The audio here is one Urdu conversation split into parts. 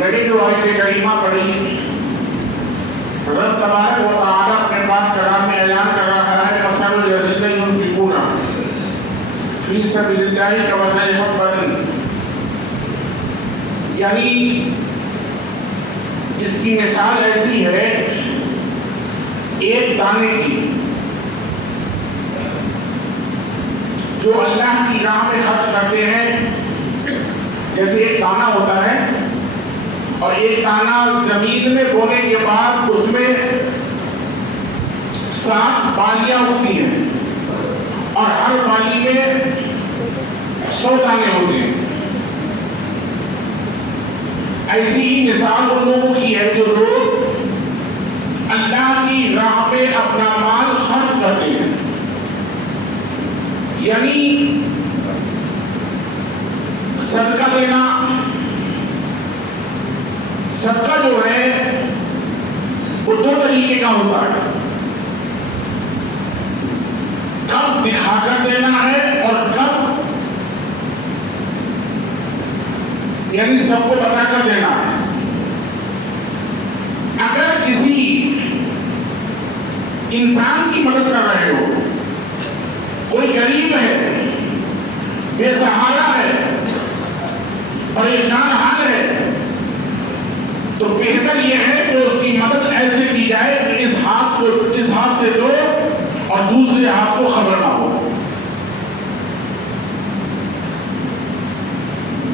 میری جو آیت کریمہ پڑھی، رب تبارک و تعالیٰ اپنے پاک کلام میں اعلان کر رہا ہے مثل الذین ينفقون فی سبیل اللہ کمثل حبۃ، یعنی اس کی مثال ایسی ہے ایک دانے کی جو اللہ کی راہ میں خرچ کرتے ہیں. جیسے ایک دانہ ہوتا ہے اور ایک دانہ زمین میں بونے کے بعد اس میں 7 بالیاں ہوتی ہیں اور ہر بالی میں 100 دانے ہوتے ہیں. ایسی ہی مثال ان لوگوں کی ہے جو لوگ اللہ کی راہ میں اپنا مال خرچ کرتے ہیں. یعنی صدقہ دینا، صدقہ جو ہے وہ 2 طریقے کا ہوتا ہے. کب دکھا کر دینا ہے اور کب یعنی سب کو بتا کر دینا ہے. اگر کسی انسان کی مدد کر رہے ہو، کوئی غریب ہے، بے سہارا ہے، پریشان حال ہے، تو بہتر یہ ہے کہ اس کی مدد ایسے کی جائے کہ اس ہاتھ سے دو اور دوسرے ہاتھ کو خبر نہ ہو.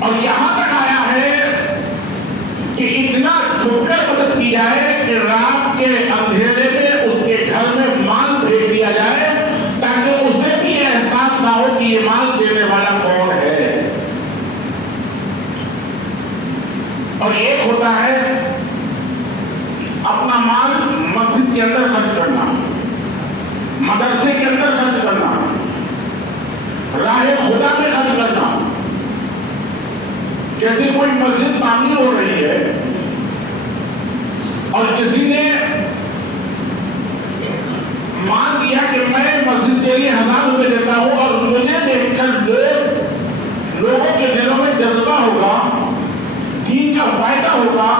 اور یہاں تک آیا ہے کہ اتنا جھک کر مدد کی جائے کہ رات کے اندھیرے میں اس کے گھر میں مال بھیج دیا جائے تاکہ اسے بھی احساس نہ ہو کہ یہ مال دینے والا کون ہے. اور ایک ہوتا ہے اپنا مال مسجد کے اندر خرچ کرنا، مدرسے کے اندر خرچ کرنا، راہ خدا میں خرچ کرنا. جیسے کوئی مسجد تعمیر ہو رہی ہے اور کسی نے مان دیا کہ میں مسجد کے لیے 1000 روپے دیتا ہوں، اور مجھے دیکھ کر لوگوں کے دلوں میں جذبہ ہوگا، دین کا فائدہ ہوگا،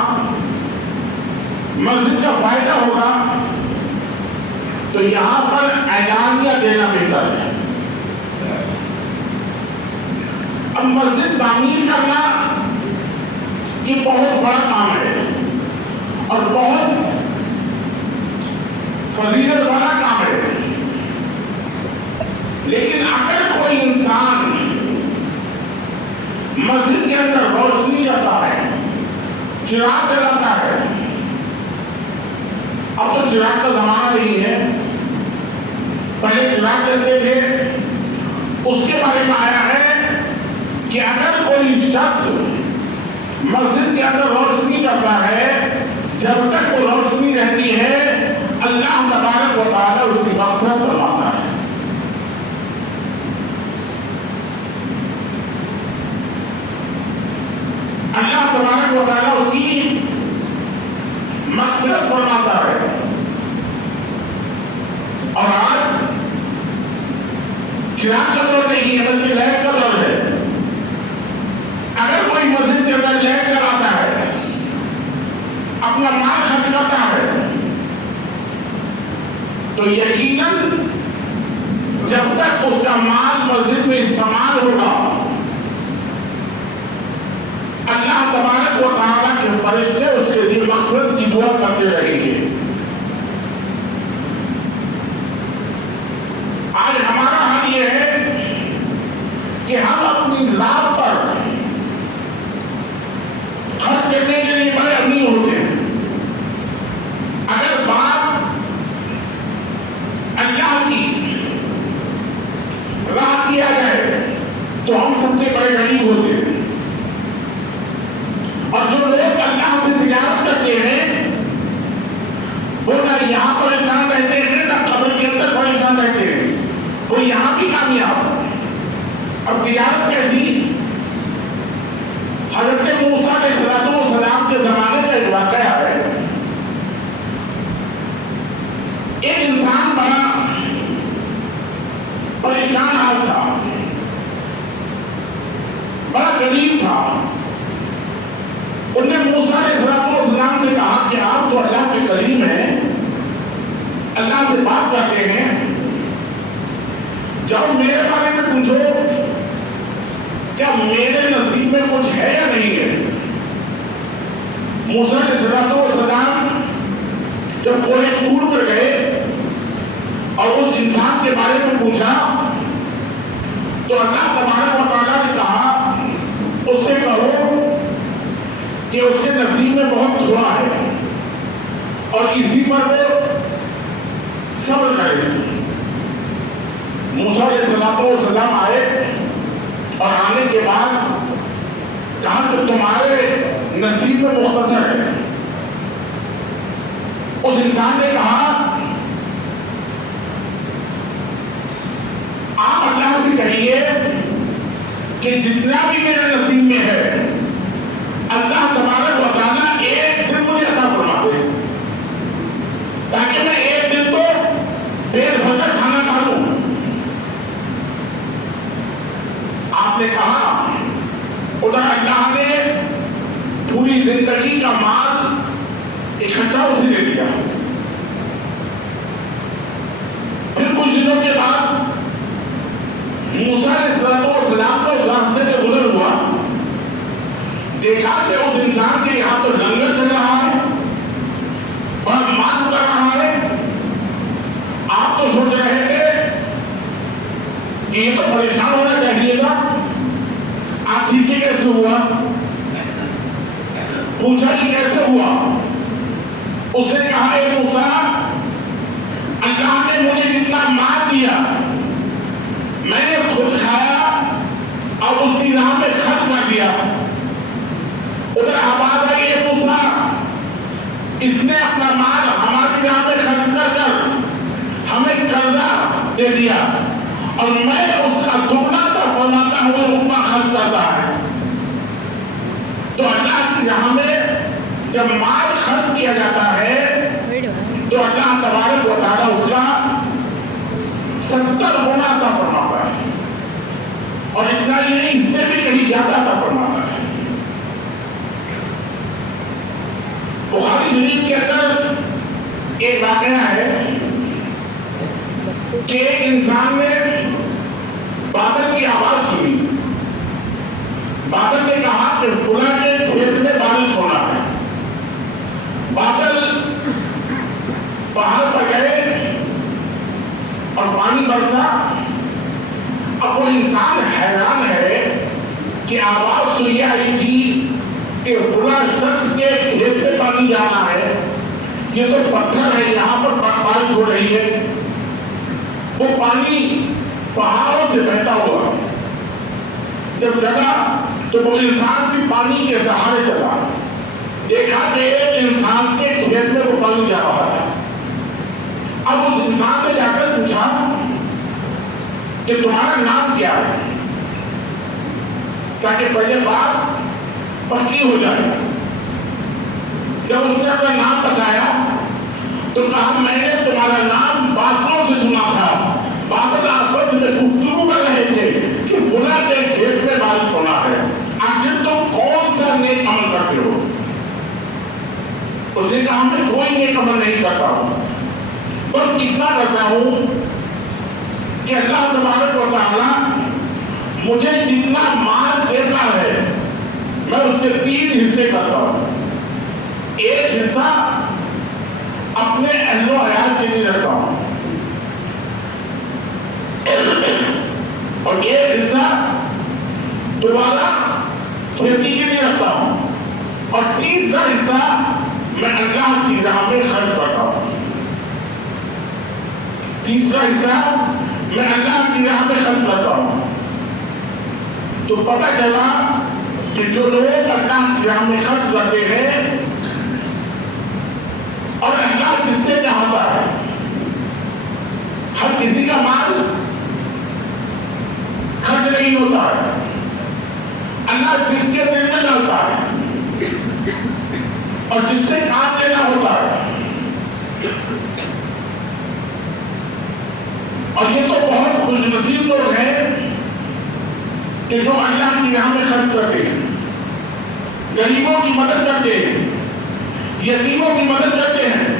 مسجد کا فائدہ ہوگا، تو یہاں پر اعلانیہ دینا بہتر ہے. اب مسجد تعمیر کرنا یہ بہت بڑا کام ہے اور بہت فضیلت والا کام ہے. لیکن اگر کوئی انسان مسجد کے اندر روشنی جلاتا ہے، چراغ جلاتا ہے، اب تو چراغ کا زمانہ نہیں ہے، پہلے چراغ جلتے تھے. اس کے بارے میں آیا ہے کہ اگر کوئی شخص مسجد کے اندر روشنی کرتا ہے، جب تک وہ روشنی رہتی ہے اللہ تبارک و تعالیٰ اس کی مغفرت فرماتا ہے. اللہ تبارک و تعالیٰ اس کی مغفرت فرماتا ہے. اور آج چراغ کا دور نہیں ہے بلکہ لائٹ کا دور ہے. اگر کوئی مسجد کے اندر لائٹ لگاتا ہے، اپنا مال خرچ کرتا ہے، تو یقیناً جب تک اس کا مال مسجد میں استعمال ہوگا اللہ تبارک و تعالیٰ کے فرشتے اس کے لیے مغفرت کی دعا کرتے رہیں گے. آج ہمارا حال یہ ہے کہ ہم اپنی ذات پر خرچ کرنے کے لیے بڑے امیر ہوتے ہیں. اگر بات اللہ کی راہ کیا جائے تو ہم سب سے بڑے غریب ہوتے ہیں. اور جو لوگ اللہ سے تجارت کرتے ہیں وہ نہ یہاں پریشان رہتے ہیں نہ قبر کے اندر پریشان رہتے ہیں. کوئی یہاں بھی کامیاب. اب تجارت کیسی؟ حضرت موسیٰ علیہ السلام کے زمانے کا ایک واقعہ ہے. ایک انسان بڑا پریشان حال تھا، بڑا غریب تھا، انہوں نے موسیٰ علیہ السلام سے کہا کہ آپ تو اللہ کے کریم ہیں، اللہ سے بات کرتے ہیں، جب میرے بارے میں پوچھو کیا میرے نصیب میں کچھ ہے یا نہیں ہے؟ موسیٰ علیہ السلام جب کوہ طور پر گئے اور اس انسان کے بارے میں پوچھا تو اللہ تبارک و تعالیٰ نے کہا اس سے کہو کہ اس کے نصیب میں بہت تھوڑا ہے اور اسی پر وہ صبر کرے۔ موسیٰ علیہ السلام آئے اور آنے کے بعد کہا کہ تمہارے نصیب میں مختصر ہے۔ اس انسان نے کہا آپ اللہ سے کہیے کہ جتنا بھی میرے نصیب میں ہے اللہ تبارک و تعالیٰ ایک دن مجھے عطا فرما دے تاکہ میں ایک دن تو پیٹ بھر کر کھانا کھا لوں۔ آپ نے کہا ادھر اللہ نے پوری زندگی کا مال اکٹھا اسے دے دیا۔ پھر کچھ دنوں کے بعد موسیٰ علیہ السلام کا اس راستے سے گزر ہوا، دیکھا کہ اس انسان کے یہاں تو لنگر چل رہا ہے، بڑا مال کر رہا ہے۔ آپ تو سوچ رہے تھے کہ یہ تو پریشان ہونا چاہیے تھا، آپ ٹھیک ہی کیسے ہوا؟ پوچھا کہ کیسے ہوا؟ اس نے کہا اے موسیٰ، اللہ نے مجھے جتنا مال دیا میں نے خود کھایا اور اسی راہ میں خرچ کر دیا۔ ادھر آواز آئی اے موسیٰ، اس نے اپنا مال ہماری راہ میں خرچ کر ہمیں قرضہ دے دیا اور میں اس کا دگنا تو فرماتا ہوں اتنا خرچ کرتا ہے۔ تو اللہ کی راہ میں جب مال خرچ کیا جاتا ہے تو اللہ تبارک و تعالیٰ اس کا 70 گنا عطا فرماتا ہے، اور اتنا ہی نہیں اس سے بھی کہیں زیادہ عطا فرماتا ہے۔ بخاری شریف کے اندر ایک واقعہ ہے کہ ایک انسان نے بادل کی آواز سنی۔ بادل نے کہا کہ فلاں کے کھیت میں بارش ہونا ہے۔ بادل پہاڑ پر گئے اور پانی برسا۔ اب وہ انسان حیران ہے کہ آواز تو یہ آئی تھی کہ فلاں شخص کے کھیت میں پانی جانا ہے، یہ تو پتھر ہے، یہاں پر بارش ہو رہی ہے۔ وہ پانی پہاڑوں سے بہتا ہوا جب چلا تو وہ انسان بھی پانی کے سہارے چلا، دیکھا کہ ایک انسان کے کھیت میں وہ پانی جا رہا تھا۔ اب اس انسان نے جا کر پوچھا کہ تمہارا نام کیا ہے، تاکہ پہلے بات پکی ہو جائے۔ جب اس نے اپنا نام بتایا تو کہا میں نے تمہارا نام بادلوں سے سنا تھا، بادل آپس میں گفتگو کر رہے تھے کہ فلاں کے کھیت میں بارش ہونا ہے، آخر تم کون سا نیک عمل کرتے ہو؟ اس نے کہا میں کوئی نیک عمل نہیں کرتا ہوں، بس اتنا کرتا ہوں کہ اللہ تبارک و تعالیٰ مجھے جتنا مال دیتا ہے میں اس کے 3 حصے کرتا ہوں۔ ایک حصہ اپنے اہل و عیال کے لیے رکھتا ہوں اور ایک حصہ دوبارہ کھیتی کے لیے رکھتا ہوں اور تیسرا حصہ میں اللہ کی راہ میں خرچ کرتا ہوں۔ تیسرا حصہ میں اللہ کی راہ میں خرچ کرتا ہوں۔ تو پتہ چلا کہ جو لوگ اللہ کی راہ میں خرچ کرتے ہیں اور اللہ جس سے چاہتا ہے، ہر کسی کا مال خرچ نہیں ہوتا ہے، اللہ جس کے دل میں ڈالتا ہے اور جس سے کام لینا ہوتا ہے۔ اور یہ تو بہت خوش نصیب لوگ ہیں کہ جو اللہ کی راہ میں خرچ کرتے ہیں۔ غریبوں کی مدد کرتے ہیں، یتیموں کی مدد کرتے ہیں،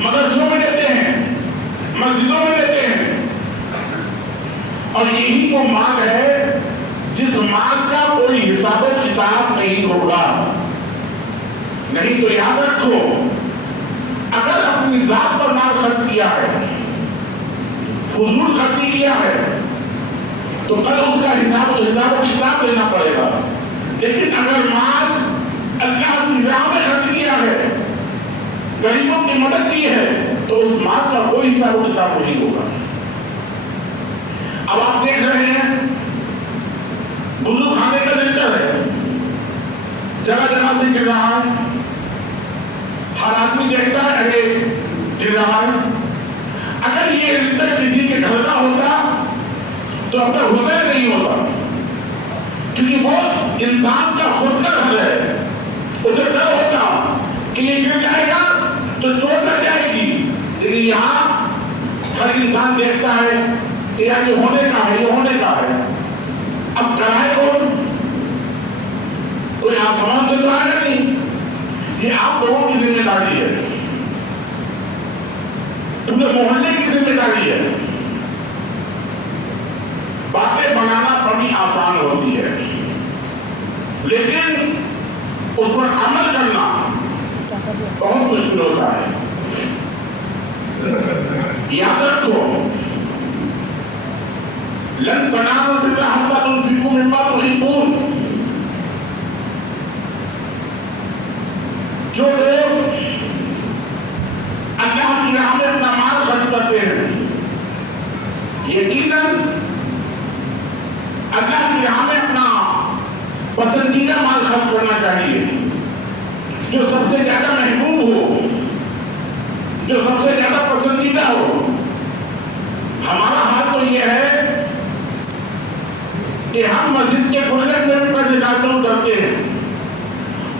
مدرسوں میں دیتے ہیں، مسجدوں میں دیتے ہیں. اور یہی وہ مال ہے جس مال کا کوئی حساب و کتاب نہیں ہوگا. نہیں تو یاد رکھو، اگر اپنی ذات پر مال خرچ کیا ہے، فضول خرچی کیا ہے، تو کل اس کا حساب و کتاب دینا پڑے گا. لیکن اگر مال اللہ کی راہ میں خرچ کیا ہے، غریبوں کی مدد کی ہے، تو اس مال کا کوئی حساب و کتاب نہیں ہوگا. اب آپ دیکھ رہے ہیں وضو خانے کا لنٹر ہے، جگہ جگہ سے گر رہا ہے، ہر آدمی دیکھتا ہے ارے گر رہا ہے. اگر یہ لنٹر کسی کے گھر کا ہوتا تو اب تک ہوتا ہی نہیں ہوتا، کیونکہ وہ انسان کا خود کا گھر ہے. اسے ڈر ہوتا کہ یہ گر جائے گا تو چوٹ لگ جائے گی. لیکن یہاں ہر انسان دیکھتا ہے کہ یار یہ ہونے کا ہے، یہ ہونے کا ہے. اب کرائے کون؟ کوئی آسمان سے تو آئے گا نہیں. یہ آپ لوگوں کی ذمہ داری ہے، پورے محلے کی ذمہ داری ہے. باتیں بنانا بڑی آسان ہوتی ہے، لیکن اس پر عمل کرنا بہت مشکل ہوتا ہے. یاد رکھو، لن تنالوا البر حتى تنفقوا مما تحبون. جو لوگ اللہ کی راہ میں اپنا مال خرچ کرتے ہیں، یقیناً اللہ کی راہ میں اپنا پسندیدہ مال خرچ کرنا چاہیے، جو سب سے زیادہ محبوب ہو، جو سب سے زیادہ پسندیدہ ہو. ہمارا حال تو یہ ہے کہ ہم مسجد کے کھلنے میں بھی پیسے ڈالتے کرتے ہیں،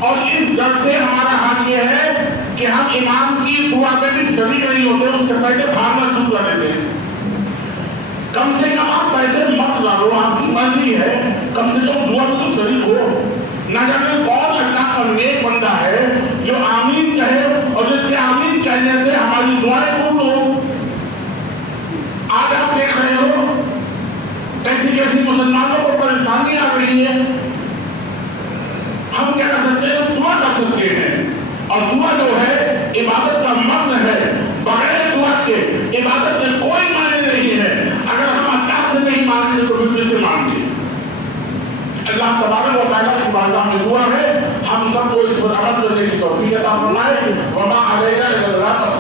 اور اس ڈر سے ہمارا حال یہ ہے کہ ہم امام کی دعا میں بھی شریک نہیں ہوتے، اس سے پہلے بھاگنا شروع کر دیتے ہیں. کم سے کم آپ پیسے مت ڈالو، آپ کی مرضی ہے، کم سے کم دعا میں تو شریک ہو. نہ جانے کون اللہ کا نیک بندہ ہے جو آمین کہے اور جس کے آمین کہنے سے ہماری دعائیں قبول ہوں. آج آپ دیکھ رہے ہو کیسی کیسی مسلمانوں کو پریشانی آ رہی ہے. ہم کیا کر سکتے ہیں؟ دعا کر سکتے ہیں. اور دعا جو ہے عبادت کا مرد ہے، بغیر دعا کے عبادت کے کوئی معنی نہیں ہے. اگر ہم اللہ سے نہیں مانگتے تو پھر کس سے مانگتے؟ اللہ تبارک و تعالیٰ کی بارگاہ میں دعا ہے ہم سب کو اس پر عمل کرنے کی توفیق عطا فرمائے. وما علینا الا البلاغ.